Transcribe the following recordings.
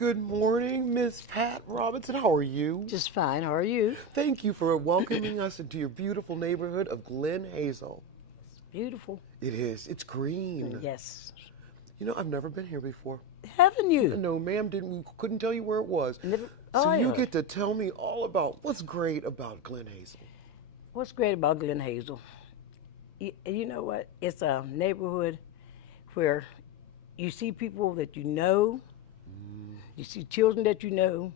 Good morning, Miss Pat Robinson. How are you? Just fine. How are you? Thank you for welcoming us into your beautiful neighborhood of Glen Hazel. Beautiful. It is. It's green. Yes. You know, I've never been here before. Haven't you? No, ma'am, couldn't tell you where it was. Never. So Oh, you yeah. get to tell me all about what's great about Glen Hazel. What's great about Glen Hazel? You know what? It's a neighborhood where you see people that you know, you see children that you know,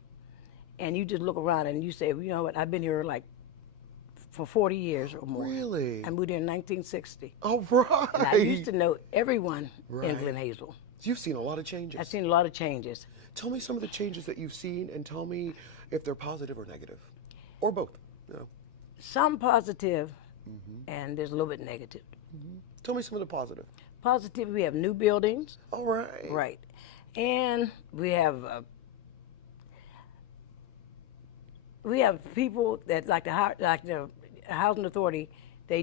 and you just look around and you say, well, you know what? I've been here like for 40 years or more. Really? I moved here in 1960. All right. And I used to know everyone in Right. Glen Hazel. You've seen a lot of changes. I've seen a lot of changes. Tell me some of the changes that you've seen and tell me if they're positive or negative. Or both. You know. Some positive, and there's a little bit negative. Tell me some of the positive. Positive, we have new buildings. All right. Right. And we have people that like the housing authority. They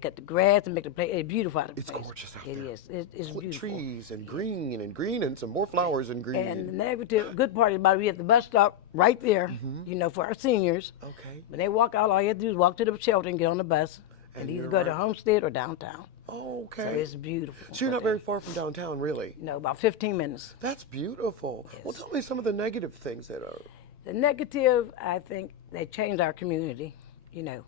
cut the grass and make the place beautiful. It's gorgeous out there. there. It is. It's beautiful. Trees and green and some more flowers and green. And the negative, good part about it, we have the bus stop right there. You know, for our seniors. Okay. When they walk out, all you have to do is walk to the shelter and get on the bus, and either you're go to right. Homestead or downtown. Oh, okay. So it's beautiful. So you're not very far from downtown, really? No, about 15 minutes. That's beautiful. Well, tell me some of the negative things that are. The negative, I think, they changed our community. You know,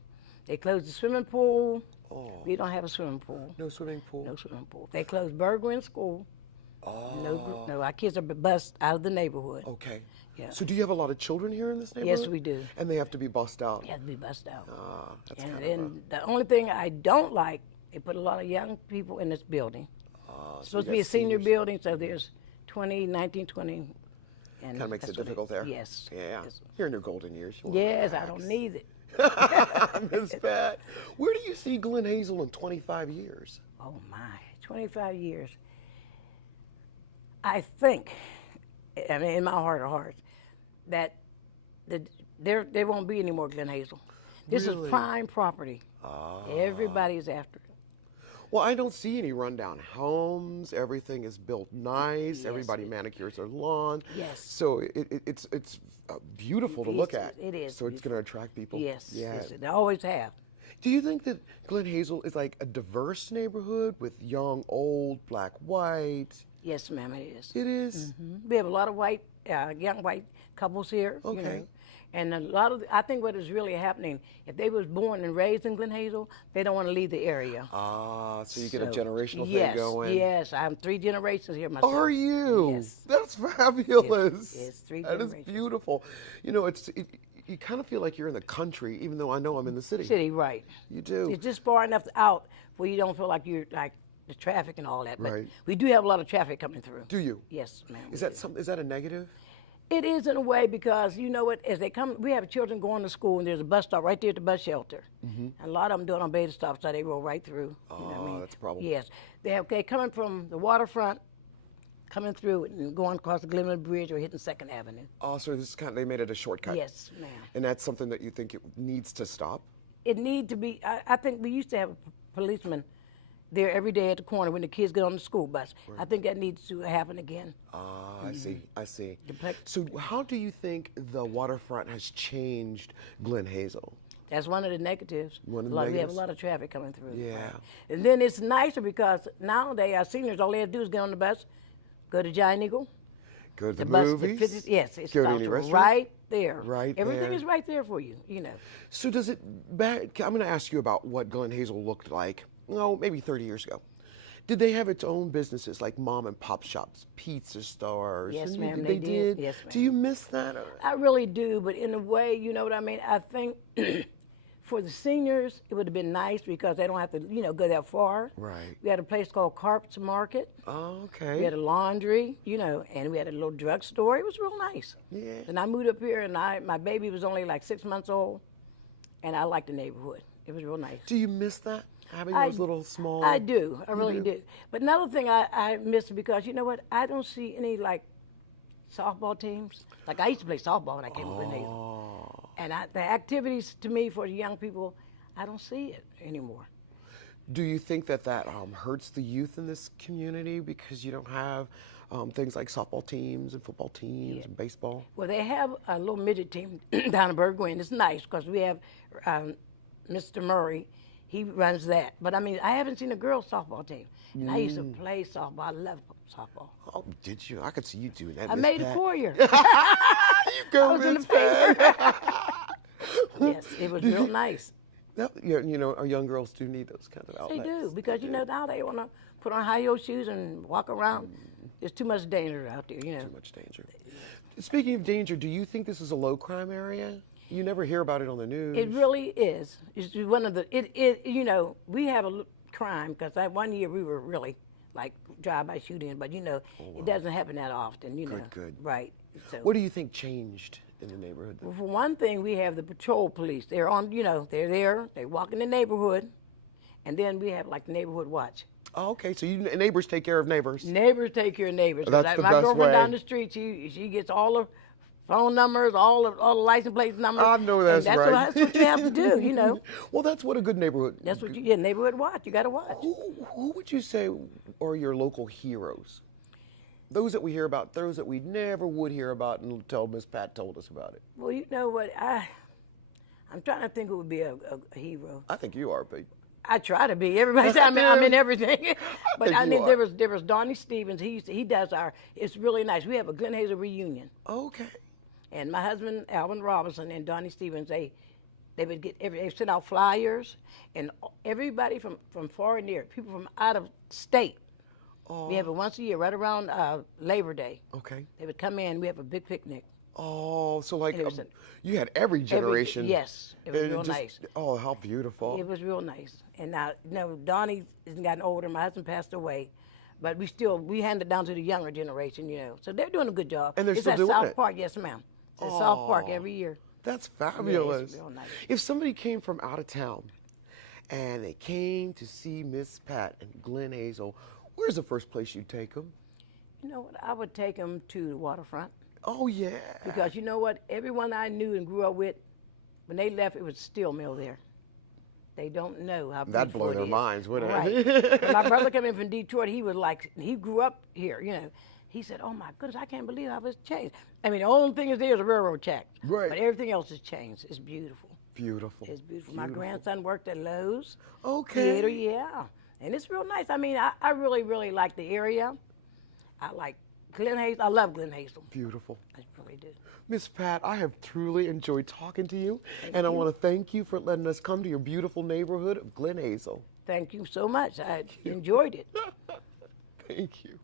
they closed the swimming pool. Oh. We don't have a swimming pool. No swimming pool. No swimming pool. They closed Bergwin School. Oh. No, our kids are bused out of the neighborhood. Okay. Yeah. So do you have a lot of children here in this neighborhood? Yes, we do. And they have to be bussed out. They have to be bused out. That's And kind then the only thing I don't like, they put a lot of young people in this building. It's supposed to be a senior building, so there's 20, 19, 20. Kind of makes it that's what difficult there. Yes. Yeah. You're in your golden years. You Yes, I don't need it. Miss Pat, where do you see Glen Hazel in 25 years? Oh my, 25 years. I think, I mean, in my heart of hearts, that there won't be any more Glen Hazel. This Really? is prime property. Everybody's after it. Well, I don't see any rundown homes. Everything is built nice. Everybody manicures their lawn. Yes. So it's beautiful to look at. It is So it's going to attract people. Yes, Yeah. yes, they always have. Do you think that Glen Hazel is like a diverse neighborhood with young, old, black, white? Yes, ma'am, it is. It is? We have a lot of young white couples here. You Okay. know, and a lot of, I think what is really happening, if they was born and raised in Glen Hazel, they don't want to leave the area. So you get a So, generational yes, thing going. Yes, I'm 3 generations here myself. Are you? Yes. That's fabulous. It's 3 That is generations. beautiful. You know, you kind of feel like you're in the country, even though I know I'm in the city. City, right. You do. It's just far enough out where you don't feel like you're like the traffic and all that. But Right. we do have a lot of traffic coming through. Do you? Yes, ma'am. Is that is that a negative? It is in a way because you know what? As they come, we have children going to school, and there's a bus stop right there at the bus shelter. And a lot of them do it on beta stops, so they roll right through. You know what I mean? That's a problem. Yes, they coming from the waterfront, coming through and going across the Glenwood Bridge or hitting 2nd Avenue. Oh, so this is they made it a shortcut. Yes, ma'am. And that's something that you think it needs to stop? It need to be. I think we used to have a policeman there every day at the corner when the kids get on the school bus. I think that needs to happen again. I see. I see. pla- So how do you think the waterfront has changed Glen Hazel? That's one of the negatives. One of the We have negatives? a lot of traffic coming through. Yeah. And then it's nicer because nowadays our seniors, all they have to do is get on the bus, go to Giant Eagle. Go to the bus, movies? yes, it Go to stops any restaurant? right there. Right Everything there. is right there for you, you know. So does it back? I'm going to ask you about what Glen Hazel looked like. Maybe 30 years ago. Did they have its own businesses like mom and pop shops, pizza stores? Yes, And ma'am, They they did. did. Yes, Do ma'am. you miss that? I really do, but in a way, you know what I mean? I think for the seniors, it would have been nice because they don't have to, you know, go that far. Right. We had a place called Carp's Market. Oh, We okay. had a laundry, you know, and we had a little drugstore. It was real nice. Yeah. And I moved up here, and my baby was only like 6 months old, and I liked the neighborhood. It was real nice. Do you miss that? Having I- those little small. I do. I really do. But another thing I miss because you know what? I don't see any like softball teams. Like I used to play softball when I came to Glen Hazel. And the activities to me for the young people, I don't see it anymore. Do you think that hurts the youth in this community because you don't have things like softball teams and football teams and baseball? Well, they have a little midget team down in Burgwin. It's nice because we have Mr. Murray. He runs that. But I mean, I haven't seen a girls softball team. And I used to play softball. I love softball. Oh, did you? I could see you doing that. I Miss made Pat. a courier. You go, I was in the Miss Pat. paper. Yes, it was real nice. Our young girls do need those kind of outlets. They do, because now they want to put on high heel shoes and walk around. There's too much danger out there, Too much danger. Speaking of danger, do you think this is a low crime area? You never hear about it on the news. It really is. It's one of the, we have a crime, because one year we were really like drive-by shootings, but it doesn't happen that often, Good. Right. So, What do you think changed in the neighborhood? well, for one thing, we have the patrol police. They're on, they're there, they walk in the neighborhood, and then we have like the neighborhood watch. Oh, okay, so neighbors take care of neighbors. Neighbors take care of neighbors. That's the my best girlfriend way. down the street, she gets all the phone numbers, all the license plate numbers. I know that's and right. that's what you have to do, Well, that's what a good neighborhood. That's what you neighborhood watch. You got to watch. Who would you say are your local heroes? Those that we hear about, those that we never would hear about until Miss Pat told us about it. Well, you know what? I'm trying to think who would be a hero. I think you are, babe. I try to be. Everybody says I'm in everything. But think I you mean, are. there was Donnie Stevens. He does it's really nice. We have a Glen Hazel reunion. Okay. And my husband, Alvin Roberson, and Donnie Stevens, they would they send out flyers, and everybody from far and near, people from out of state. We have it once a year, right around Labor Day. Okay. They would come in. We have a big picnic. Oh, so like And it was you had every generation. Yes, it was And real nice. Oh, how beautiful. It was real nice. And now, Donnie has gotten older. My husband passed away, but we hand it down to the younger generation. So they're doing a good job. And they're it's still at doing South it? Park, yes, ma'am. It's at South Park every year. That's fabulous. real nice. If somebody came from out of town and they came to see Miss Pat and Glen Hazel, where's the first place you'd take them? You know what? I would take them to the waterfront. Oh, yeah. Because you know what? Everyone I knew and grew up with, when they left, it was a steel mill there. They don't know how That'd beautiful blow it their is. minds, wouldn't Right. it? When my brother came in from Detroit, he was like, he grew up here, He said, oh my goodness, I can't believe how it's changed. I mean, the only thing is there's a railroad track. Right. But everything else has changed. It's beautiful. Beautiful. It's beautiful. My grandson worked at Lowe's. Okay. Theater, yeah. And it's real nice. I mean, I really, really like the area. I like Glen Hazel. I love Glen Hazel. Beautiful. I really do. Miss Pat, I have truly enjoyed talking to you, and I want to thank you for letting us come to your beautiful neighborhood of Glen Hazel. Thank you so much. I enjoyed it. Thank you.